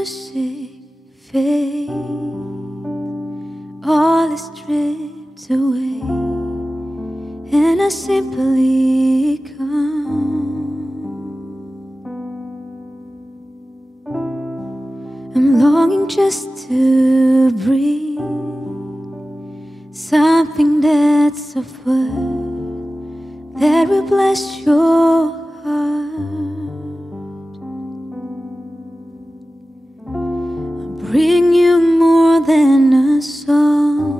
music fades, all is stripped away, and I simply come. I'm longing just to breathe something that's of worth that will bless your heart. I'll bring you more than a song,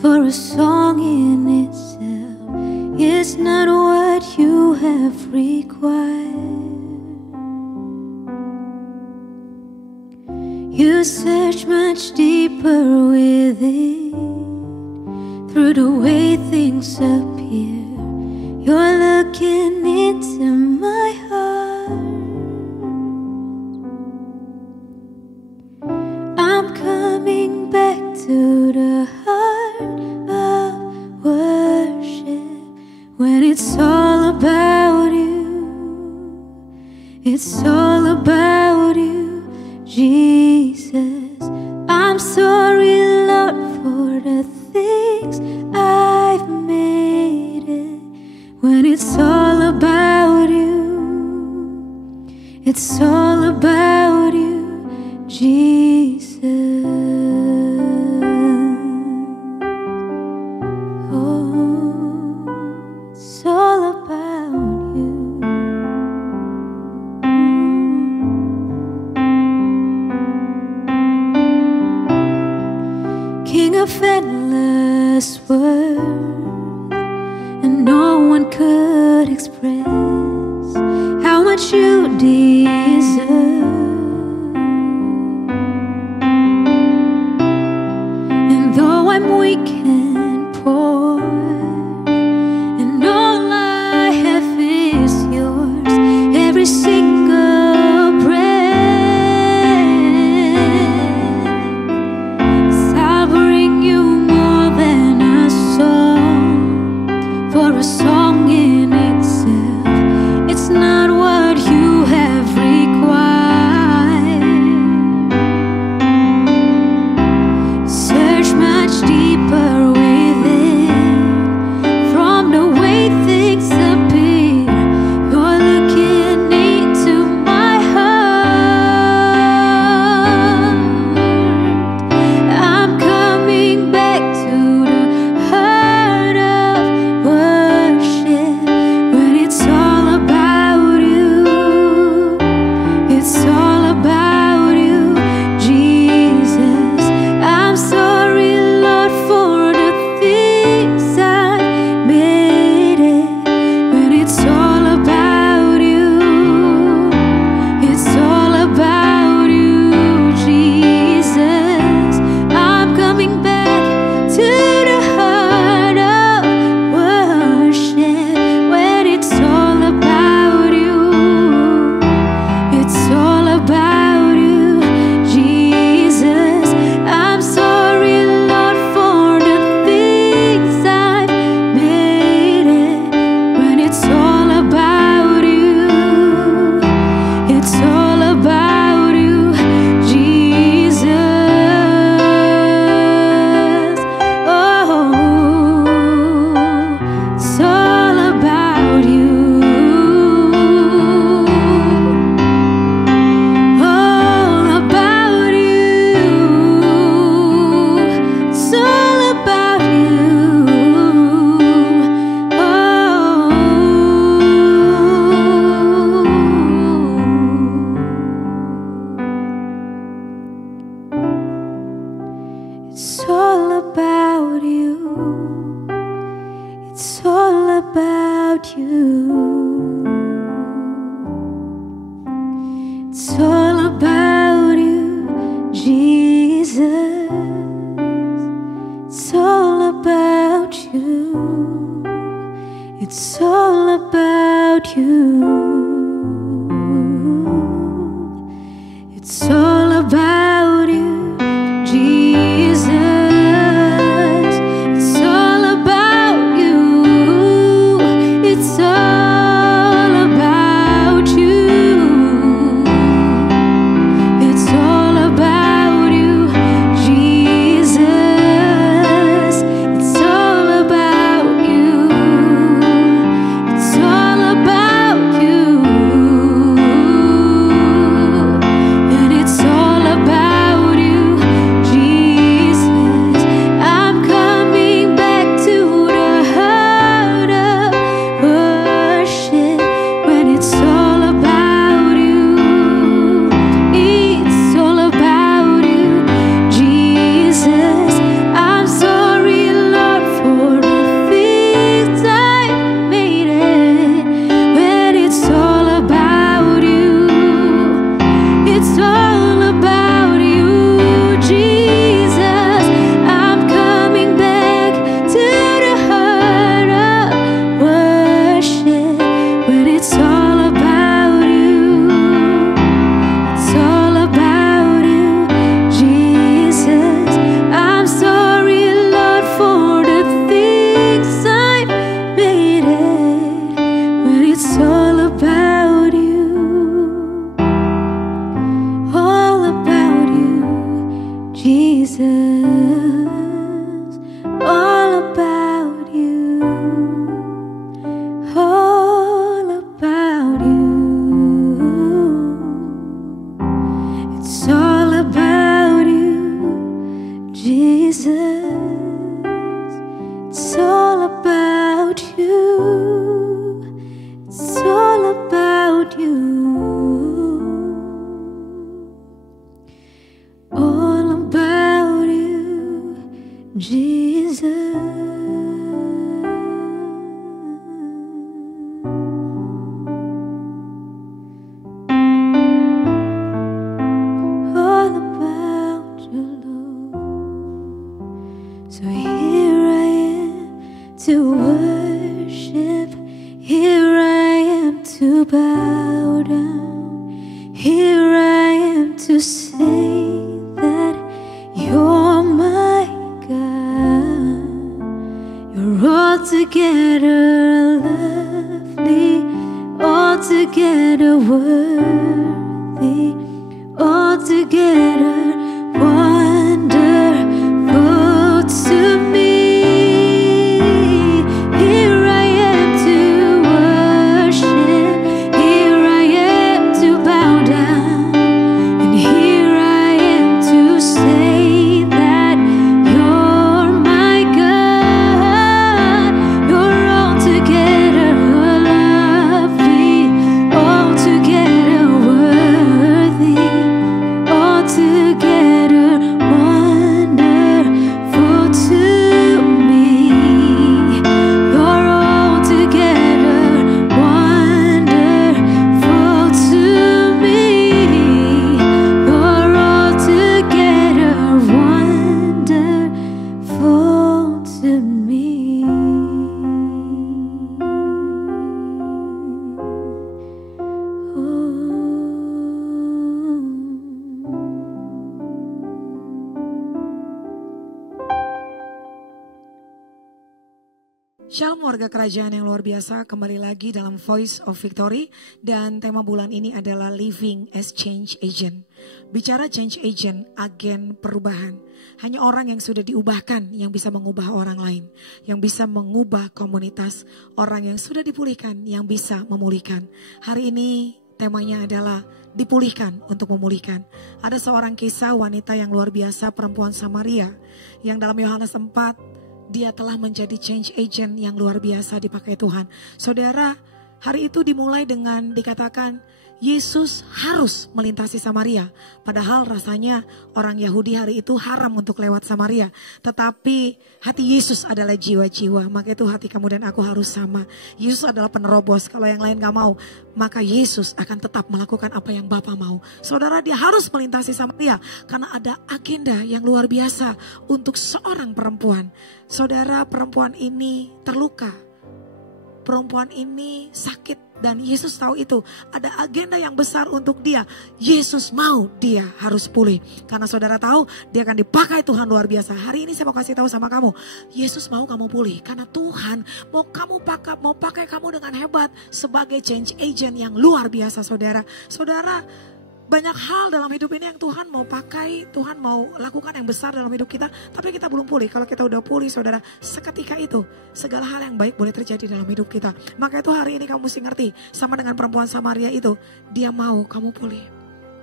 for a song in itself is not what you have required. You search much deeper within, through the way things appear. You're looking into my heart. I'm coming back to the heart of worship, when it's all about you. It's all about you, Jesus. I'm sorry, Lord, for the things I've made it. When it's all about you, it's all about you, Jesus. Oh, it's all about you. King of endless worth, and no one could express how much you deserve. And though I'm weak and poor, and all I have is yours, every single breath, I'll bring you more than a song, for a song in itself, it's not what you have required. Search much deeper within, from the way things appear. You're looking into my heart. I'm coming back to the heart of worship, when it's all about you. It's all about you, Jesus. I'm sorry, Lord, for the things I've made it. When it's all about you, it's all about you, Jesus. I'm coming back to the heart of worship, when it's all about you. It's all about you, Jesus. I'm sorry, Lord, for the things I've made it. When it's all about you, it's all about you, Jesus. Oh, it's all about you. All about you. It's all about you. It's all about you. It's all about you. It's all about you, Jesus. It's all about you. It's all about you. It's all about you, Jesus. It's all about you. It's all about you. It's Jesus, it's all about you. It's all about you. All about you, Jesus. All about you, Lord. So here I am to worship. Here I am to bow down. Here I am to say that you're my God. You're altogether lovely, altogether worthy, altogether wonderful to me. Here I am to worship, here I am to bow down, and here I am to say that you're my God. You're altogether lovely, altogether worthy, altogether wonderful to me. You're altogether wonderful to me. You're altogether wonderful to me. Shalom warga kerajaan yang luar biasa, kembali lagi dalam Voice of Victory dan tema bulan ini adalah Living as Change Agent. Bicara change agent, agen perubahan. Hanya orang yang sudah diubahkan yang bisa mengubah orang lain, yang bisa mengubah komunitas, orang yang sudah dipulihkan yang bisa memulihkan. Hari ini temanya adalah dipulihkan untuk memulihkan. Ada seorang kisah wanita yang luar biasa, perempuan Samaria, yang dalam Yohanes 4 dia telah menjadi change agent yang luar biasa dipakai Tuhan. Saudara, hari itu dimulai dengan dikatakan Yesus harus melintasi Samaria. Padahal rasanya orang Yahudi hari itu haram untuk lewat Samaria. Tetapi hati Yesus adalah jiwa-jiwa. Maka itu hati kamu dan aku harus sama. Yesus adalah penerobos. Kalau yang lain gak mau, maka Yesus akan tetap melakukan apa yang Bapa mau. Saudara, dia harus melintasi Samaria karena ada agenda yang luar biasa untuk seorang perempuan. Saudara, perempuan ini terluka. Perempuan ini sakit. Dan Yesus tahu itu, ada agenda yang besar untuk dia. Yesus mau dia harus pulih. Karena saudara tahu, dia akan dipakai Tuhan luar biasa. Hari ini saya mau kasih tahu sama kamu, Yesus mau kamu pulih. Karena Tuhan mau pakai kamu dengan hebat sebagai change agent yang luar biasa, saudara. Saudara, banyak hal dalam hidup ini yang Tuhan mau pakai, Tuhan mau lakukan yang besar dalam hidup kita, tapi kita belum pulih. Kalau kita udah pulih, saudara, seketika itu segala hal yang baik boleh terjadi dalam hidup kita. Maka itu hari ini kamu mesti ngerti, sama dengan perempuan Samaria itu, dia mau kamu pulih.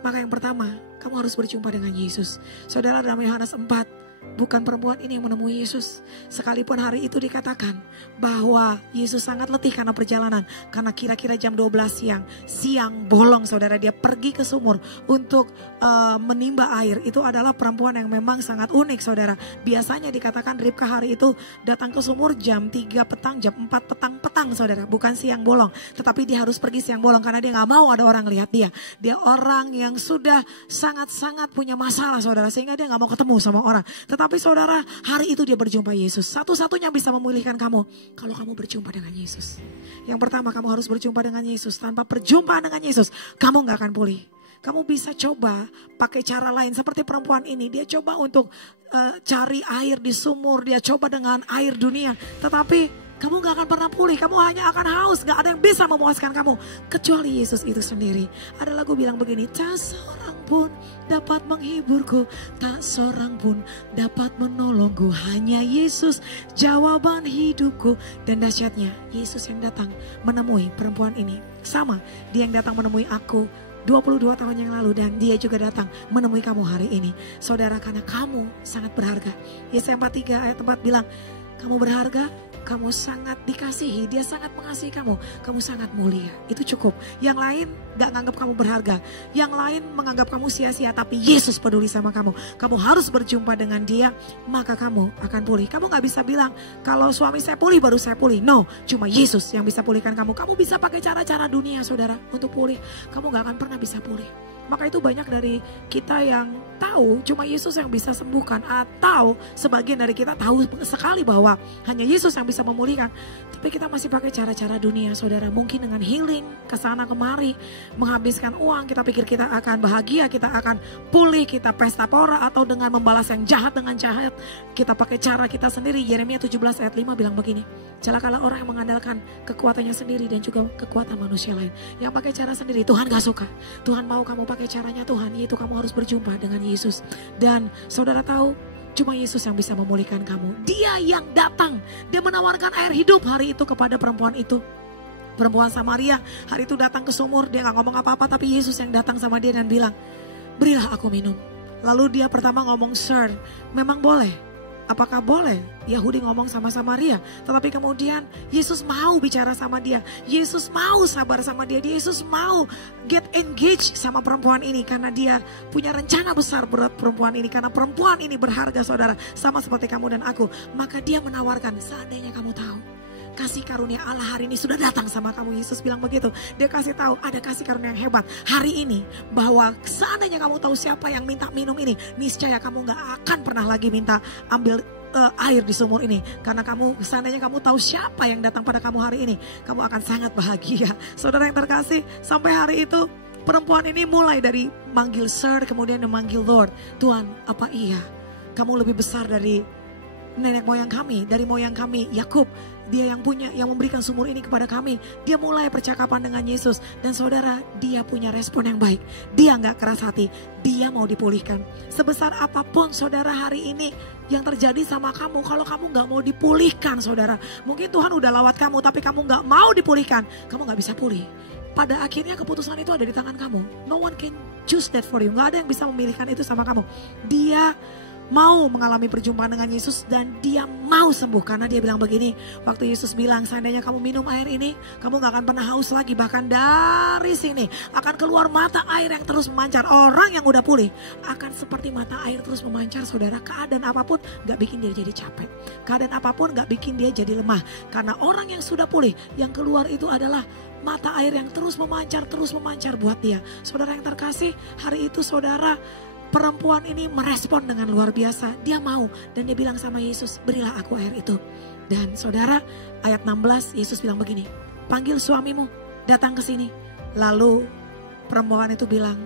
Maka yang pertama, kamu harus berjumpa dengan Yesus. Saudara, dalam Yohanes 4, bukan perempuan ini yang menemui Yesus. Sekalipun hari itu dikatakan bahwa Yesus sangat letih karena perjalanan. Karena kira-kira jam 12 siang bolong, saudara, dia pergi ke sumur untuk menimba air. Itu adalah perempuan yang memang sangat unik, saudara. Biasanya dikatakan Ribka hari itu datang ke sumur jam 3 petang, jam 4 petang, saudara. Bukan siang bolong. Tetapi dia harus pergi siang bolong karena dia gak mau ada orang lihat dia. Dia orang yang sudah sangat-sangat punya masalah, saudara. Sehingga dia gak mau ketemu sama orang. Tetapi saudara, hari itu dia berjumpa Yesus. Satu-satunya bisa memulihkan kamu kalau kamu berjumpa dengan Yesus. Yang pertama, kamu harus berjumpa dengan Yesus. Tanpa perjumpaan dengan Yesus, kamu gak akan pulih. Kamu bisa coba pakai cara lain seperti perempuan ini. Dia coba untuk cari air di sumur. Dia coba dengan air dunia. Tetapi kamu gak akan pernah pulih. Kamu hanya akan haus. Gak ada yang bisa memuaskan kamu kecuali Yesus itu sendiri. Ada lagu bilang begini, tak seorang pun dapat menghiburku, tak seorang pun dapat menolongku, hanya Yesus jawaban hidupku. Dan dahsyatnya, Yesus yang datang menemui perempuan ini. Sama, dia yang datang menemui aku, 22 tahun yang lalu, dan dia juga datang menemui kamu hari ini. Saudara, karena kamu sangat berharga. Yesaya 43 ayat 4 bilang, kamu berharga, kamu sangat dikasihi, dia sangat mengasihi kamu, kamu sangat mulia. Itu cukup. Yang lain gak nganggap kamu berharga, yang lain menganggap kamu sia-sia, tapi Yesus peduli sama kamu. Kamu harus berjumpa dengan dia, maka kamu akan pulih. Kamu gak bisa bilang, kalau suami saya pulih baru saya pulih. No, cuma Yesus yang bisa pulihkan kamu. Kamu bisa pakai cara-cara dunia, saudara, untuk pulih. Kamu gak akan pernah bisa pulih. Maka itu banyak dari kita yang tahu cuma Yesus yang bisa sembuhkan, atau sebagian dari kita tahu sekali bahwa hanya Yesus yang bisa memulihkan, tapi kita masih pakai cara-cara dunia, saudara. Mungkin dengan healing, kesana kemari, menghabiskan uang, kita pikir kita akan bahagia, kita akan pulih, kita pesta pora, atau dengan membalas yang jahat dengan jahat, kita pakai cara kita sendiri. Yeremia 17 ayat 5 bilang begini, celakalah orang yang mengandalkan kekuatannya sendiri dan juga kekuatan manusia lain. Yang pakai cara sendiri, Tuhan gak suka. Tuhan mau kamu pakai caranya Tuhan, yaitu kamu harus berjumpa dengan Yesus. Dan saudara tahu, cuma Yesus yang bisa memulihkan kamu. Dia yang datang, dia menawarkan air hidup hari itu kepada perempuan itu. Perempuan Samaria hari itu datang ke sumur, dia gak ngomong apa-apa, tapi Yesus yang datang sama dia dan bilang, berilah aku minum. Lalu dia pertama ngomong, sir, memang boleh? Apakah boleh Yahudi ngomong sama Samaria? Tetapi kemudian Yesus mau bicara sama dia. Yesus mau sabar sama dia. Yesus mau get engaged sama perempuan ini. Karena dia punya rencana besar buat perempuan ini. Karena perempuan ini berharga, saudara. Sama seperti kamu dan aku. Maka dia menawarkan, seandainya kamu tahu, kasih karunia Allah hari ini sudah datang sama kamu. Yesus bilang begitu. Dia kasih tahu ada kasih karunia yang hebat hari ini, bahwa seandainya kamu tahu siapa yang minta minum ini, niscaya kamu gak akan pernah lagi minta ambil air di sumur ini. Karena seandainya kamu tahu siapa yang datang pada kamu hari ini, kamu akan sangat bahagia. Saudara yang terkasih, sampai hari itu perempuan ini mulai dari manggil sir, kemudian memanggil Lord. Tuhan, apa iya kamu lebih besar dari nenek moyang kami, dari moyang kami Yakub? Dia yang memberikan sumur ini kepada kami. Dia mulai percakapan dengan Yesus. Dan saudara, dia punya respon yang baik. Dia gak keras hati. Dia mau dipulihkan. Sebesar apapun saudara hari ini yang terjadi sama kamu, kalau kamu gak mau dipulihkan, saudara, mungkin Tuhan udah lawat kamu, tapi kamu gak mau dipulihkan, kamu gak bisa pulih. Pada akhirnya keputusan itu ada di tangan kamu. No one can choose that for you. Gak ada yang bisa memilihkan itu sama kamu. Dia mau mengalami perjumpaan dengan Yesus dan dia mau sembuh. Karena dia bilang begini, waktu Yesus bilang, seandainya kamu minum air ini, kamu gak akan pernah haus lagi. Bahkan dari sini akan keluar mata air yang terus memancar. Orang yang udah pulih akan seperti mata air terus memancar, saudara. Keadaan apapun gak bikin dia jadi capek. Keadaan apapun gak bikin dia jadi lemah. Karena orang yang sudah pulih, yang keluar itu adalah mata air yang terus memancar buat dia. Saudara yang terkasih, hari itu saudara, perempuan ini merespon dengan luar biasa. Dia mau dan dia bilang sama Yesus, berilah aku air itu. Dan saudara, ayat 16 Yesus bilang begini, panggil suamimu, datang ke sini. Lalu perempuan itu bilang,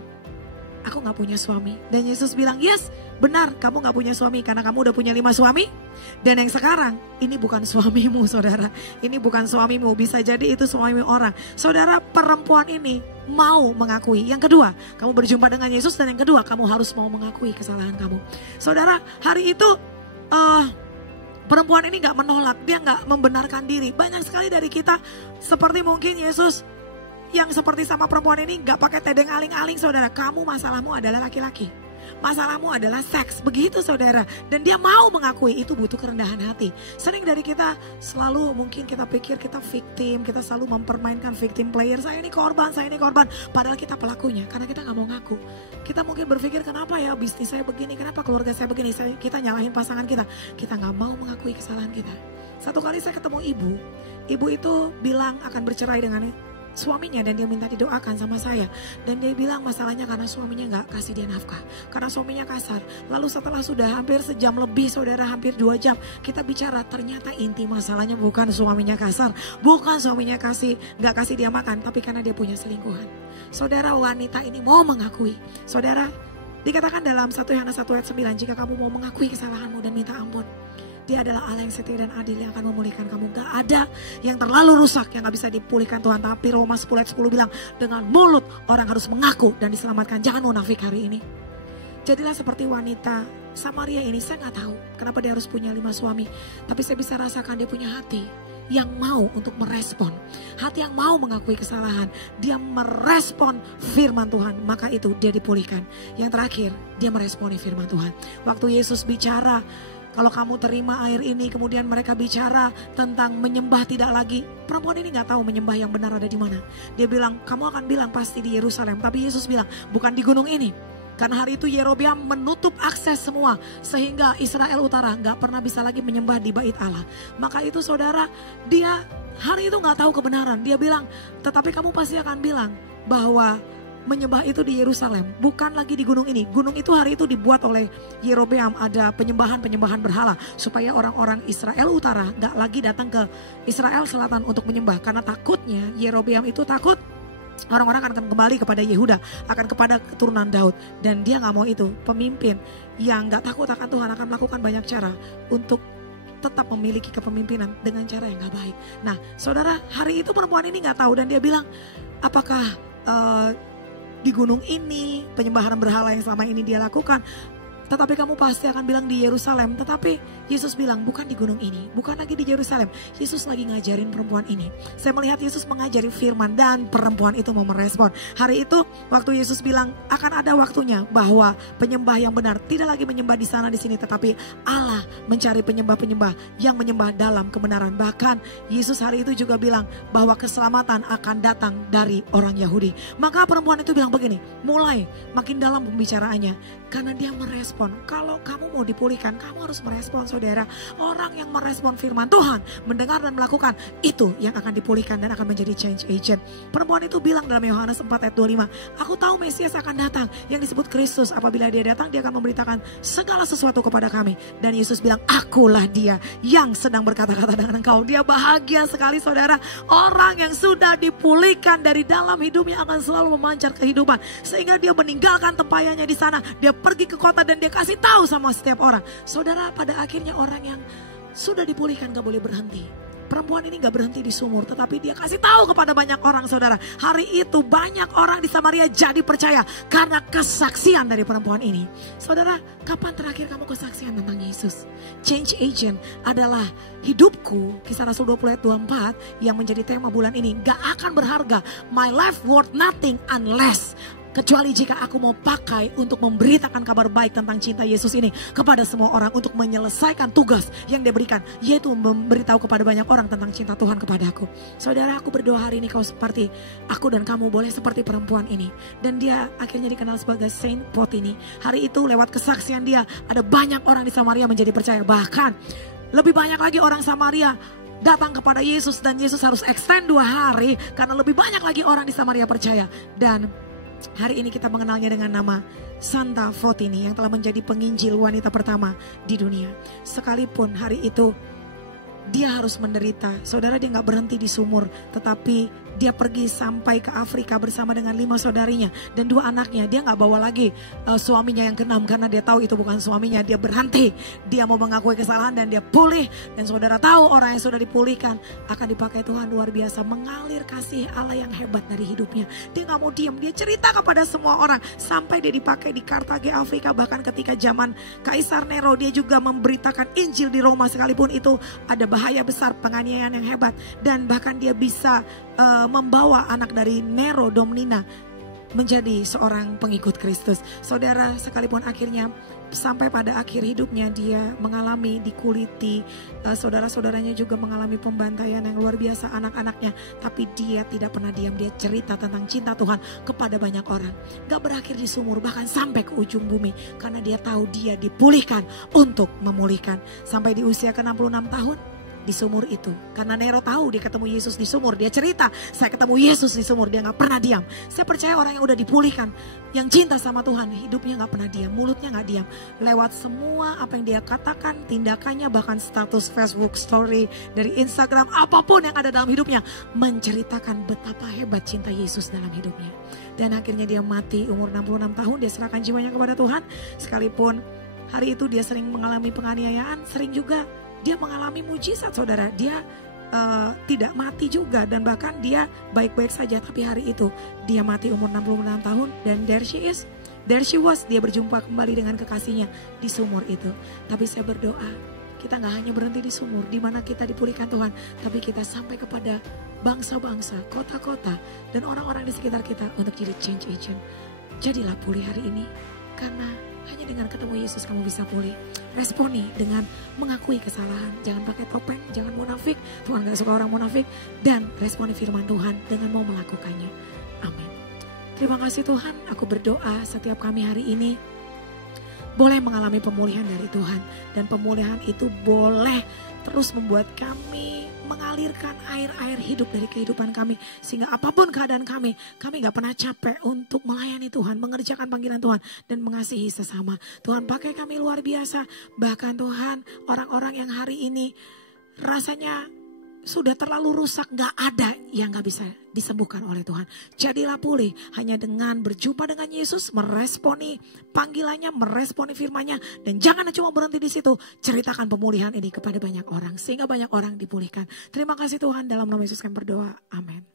aku gak punya suami. Dan Yesus bilang, yes, benar, kamu gak punya suami karena kamu udah punya 5 suami. Dan yang sekarang, ini bukan suamimu, saudara. Ini bukan suamimu, bisa jadi itu suami orang. Saudara, perempuan ini mau mengakui. Yang kedua, kamu berjumpa dengan Yesus, dan yang kedua, kamu harus mau mengakui kesalahan kamu. Saudara, hari itu perempuan ini gak menolak, dia gak membenarkan diri. Banyak sekali dari kita seperti mungkin Yesus yang seperti sama perempuan ini gak pakai tedeng aling-aling, saudara. Kamu masalahmu adalah laki-laki, masalahmu adalah seks, begitu saudara. Dan dia mau mengakui, itu butuh kerendahan hati. Sering dari kita selalu mungkin kita pikir kita victim, kita selalu mempermainkan victim player. Saya ini korban, padahal kita pelakunya. Karena kita gak mau ngaku. Kita mungkin berpikir, kenapa ya bisnis saya begini, kenapa keluarga saya begini. Kita nyalahin pasangan kita. Kita gak mau mengakui kesalahan kita. Satu kali saya ketemu ibu itu bilang akan bercerai dengan suaminya, dan dia minta didoakan sama saya. Dan dia bilang masalahnya karena suaminya gak kasih dia nafkah, karena suaminya kasar. Lalu setelah sudah hampir sejam lebih, saudara, hampir 2 jam kita bicara, ternyata inti masalahnya bukan suaminya kasar, bukan suaminya gak kasih dia makan, tapi karena dia punya selingkuhan. Saudara, wanita ini mau mengakui. Saudara, dikatakan dalam 1 Yohanes 1 ayat 9, jika kamu mau mengakui kesalahanmu dan minta ampun, Dia adalah Allah yang setia dan adil yang akan memulihkan kamu. Gak ada yang terlalu rusak yang gak bisa dipulihkan Tuhan. Tapi Roma 10 ayat 10 bilang, dengan mulut orang harus mengaku dan diselamatkan. Jangan munafik hari ini. Jadilah seperti wanita Samaria ini. Saya gak tahu kenapa dia harus punya 5 suami. Tapi saya bisa rasakan dia punya hati. yang mau untuk merespon, hati yang mau mengakui kesalahan, dia merespon firman Tuhan, maka itu dia dipulihkan. Yang terakhir, dia meresponi firman Tuhan. Waktu Yesus bicara, kalau kamu terima air ini, kemudian mereka bicara tentang menyembah tidak lagi. Perempuan ini gak tahu menyembah yang benar ada di mana. Dia bilang, kamu akan bilang pasti di Yerusalem. Tapi Yesus bilang, bukan di gunung ini. Karena hari itu Yerobeam menutup akses semua, sehingga Israel Utara gak pernah bisa lagi menyembah di bait Allah. Maka itu saudara, dia hari itu gak tahu kebenaran. Dia bilang, tetapi kamu pasti akan bilang bahwa menyembah itu di Yerusalem, bukan lagi di gunung ini. Gunung itu hari itu dibuat oleh Yerobeam, ada penyembahan berhala, supaya orang-orang Israel Utara gak lagi datang ke Israel Selatan untuk menyembah. Karena takutnya Yerobeam itu takut orang-orang akan kembali kepada Yehuda, akan kepada keturunan Daud. Dan dia gak mau itu. Pemimpin yang gak takut akan Tuhan akan melakukan banyak cara untuk tetap memiliki kepemimpinan dengan cara yang gak baik. Nah saudara, hari itu perempuan ini gak tahu. Dan dia bilang, apakah di gunung ini penyembahan berhala yang selama ini dia lakukan? Tetapi kamu pasti akan bilang di Yerusalem. Tetapi Yesus bilang bukan di gunung ini, bukan lagi di Yerusalem. Yesus lagi ngajarin perempuan ini. Saya melihat Yesus mengajari firman dan perempuan itu mau merespon. Hari itu waktu Yesus bilang akan ada waktunya bahwa penyembah yang benar tidak lagi menyembah di sana di sini, tetapi Allah mencari penyembah-penyembah yang menyembah dalam kebenaran. Bahkan Yesus hari itu juga bilang bahwa keselamatan akan datang dari orang Yahudi. Maka perempuan itu bilang begini, mulai makin dalam pembicaraannya. Karena dia merespon, kalau kamu mau dipulihkan, kamu harus merespon saudara. Orang yang merespon firman Tuhan, mendengar dan melakukan, itu yang akan dipulihkan dan akan menjadi change agent. Perempuan itu bilang dalam Yohanes 4 ayat 25, aku tahu Mesias akan datang, yang disebut Kristus. Apabila dia datang, dia akan memberitakan segala sesuatu kepada kami. Dan Yesus bilang, akulah dia yang sedang berkata-kata dengan engkau. Dia bahagia sekali saudara. Orang yang sudah dipulihkan dari dalam hidupnya akan selalu memancar kehidupan. Sehingga dia meninggalkan tempayannya di sana. Dia pergi ke kota dan dia kasih tahu sama setiap orang. Saudara, pada akhirnya orang yang sudah dipulihkan gak boleh berhenti. Perempuan ini gak berhenti di sumur, tetapi dia kasih tahu kepada banyak orang saudara. Hari itu banyak orang di Samaria jadi percaya karena kesaksian dari perempuan ini. Saudara, kapan terakhir kamu kesaksian tentang Yesus? Change agent adalah hidupku, Kisah Rasul 20 ayat 24 yang menjadi tema bulan ini. Gak akan berharga, my life worth nothing unless, kecuali jika aku mau pakai untuk memberitakan kabar baik tentang cinta Yesus ini kepada semua orang, untuk menyelesaikan tugas yang dia berikan, yaitu memberitahu kepada banyak orang tentang cinta Tuhan kepada aku. Saudara, aku berdoa hari ini kau seperti aku dan kamu boleh seperti perempuan ini. Dan dia akhirnya dikenal sebagai Saint Potini. Hari itu lewat kesaksian dia, ada banyak orang di Samaria menjadi percaya. Bahkan lebih banyak lagi orang Samaria datang kepada Yesus, dan Yesus harus extend 2 hari karena lebih banyak lagi orang di Samaria percaya. Dan hari ini kita mengenalnya dengan nama Santa Fotini yang telah menjadi penginjil wanita pertama di dunia. Sekalipun hari itu dia harus menderita. Saudara, dia gak berhenti di sumur, tetapi dia pergi sampai ke Afrika bersama dengan 5 saudarinya dan 2 anaknya. Dia gak bawa lagi suaminya yang ke-6 karena dia tahu itu bukan suaminya. Dia berhenti, dia mau mengakui kesalahan dan dia pulih. Dan saudara tahu orang yang sudah dipulihkan akan dipakai Tuhan luar biasa. Mengalir kasih Allah yang hebat dari hidupnya. Dia gak mau diam, dia cerita kepada semua orang. Sampai dia dipakai di Kartage Afrika. Bahkan ketika zaman Kaisar Nero, dia juga memberitakan Injil di Roma. Sekalipun itu ada bahaya besar, penganiayaan yang hebat. Dan bahkan dia bisa membawa anak dari Nero, Domnina, menjadi seorang pengikut Kristus. Saudara, sekalipun akhirnya sampai pada akhir hidupnya dia mengalami dikuliti, saudara-saudaranya juga mengalami pembantaian yang luar biasa, anak-anaknya, tapi dia tidak pernah diam. Dia cerita tentang cinta Tuhan kepada banyak orang. Gak berakhir di sumur, bahkan sampai ke ujung bumi, karena dia tahu dia dipulihkan untuk memulihkan. Sampai di usia ke-66 tahun di sumur itu, karena Nero tahu dia ketemu Yesus di sumur, dia cerita, saya ketemu Yesus di sumur. Dia gak pernah diam. Saya percaya orang yang udah dipulihkan, yang cinta sama Tuhan, hidupnya gak pernah diam, mulutnya gak diam. Lewat semua apa yang dia katakan, tindakannya, bahkan status Facebook story, dari Instagram, apapun yang ada dalam hidupnya, menceritakan betapa hebat cinta Yesus dalam hidupnya. Dan akhirnya dia mati umur 66 tahun, dia serahkan jiwanya kepada Tuhan. Sekalipun hari itu dia sering mengalami penganiayaan, sering juga dia mengalami mujizat saudara. Dia tidak mati juga, dan bahkan dia baik-baik saja. Tapi hari itu dia mati umur 66 tahun. Dan there she was, dia berjumpa kembali dengan kekasihnya di sumur itu. Tapi saya berdoa kita nggak hanya berhenti di sumur, di mana kita dipulihkan Tuhan, tapi kita sampai kepada bangsa-bangsa, kota-kota, dan orang-orang di sekitar kita untuk jadi change agent. Jadilah pulih hari ini, karena hanya dengan ketemu Yesus kamu bisa pulih. Responi dengan mengakui kesalahan, jangan pakai topeng, jangan munafik, Tuhan gak suka orang munafik, dan responi firman Tuhan dengan mau melakukannya. Amin. Terima kasih Tuhan, aku berdoa setiap kami hari ini boleh mengalami pemulihan dari Tuhan. Dan pemulihan itu boleh terus membuat kami mengalirkan air-air hidup dari kehidupan kami. Sehingga apapun keadaan kami gak pernah capek untuk melayani Tuhan, mengerjakan panggilan Tuhan, dan mengasihi sesama. Tuhan pakai kami luar biasa. Bahkan Tuhan, orang-orang yang hari ini rasanya sudah terlalu rusak, gak ada yang gak bisa disembuhkan oleh Tuhan. Jadilah pulih hanya dengan berjumpa dengan Yesus, meresponi panggilannya, meresponi firman-Nya, dan jangan cuma berhenti di situ. Ceritakan pemulihan ini kepada banyak orang, sehingga banyak orang dipulihkan. Terima kasih Tuhan, dalam nama Yesus kami berdoa. Amin.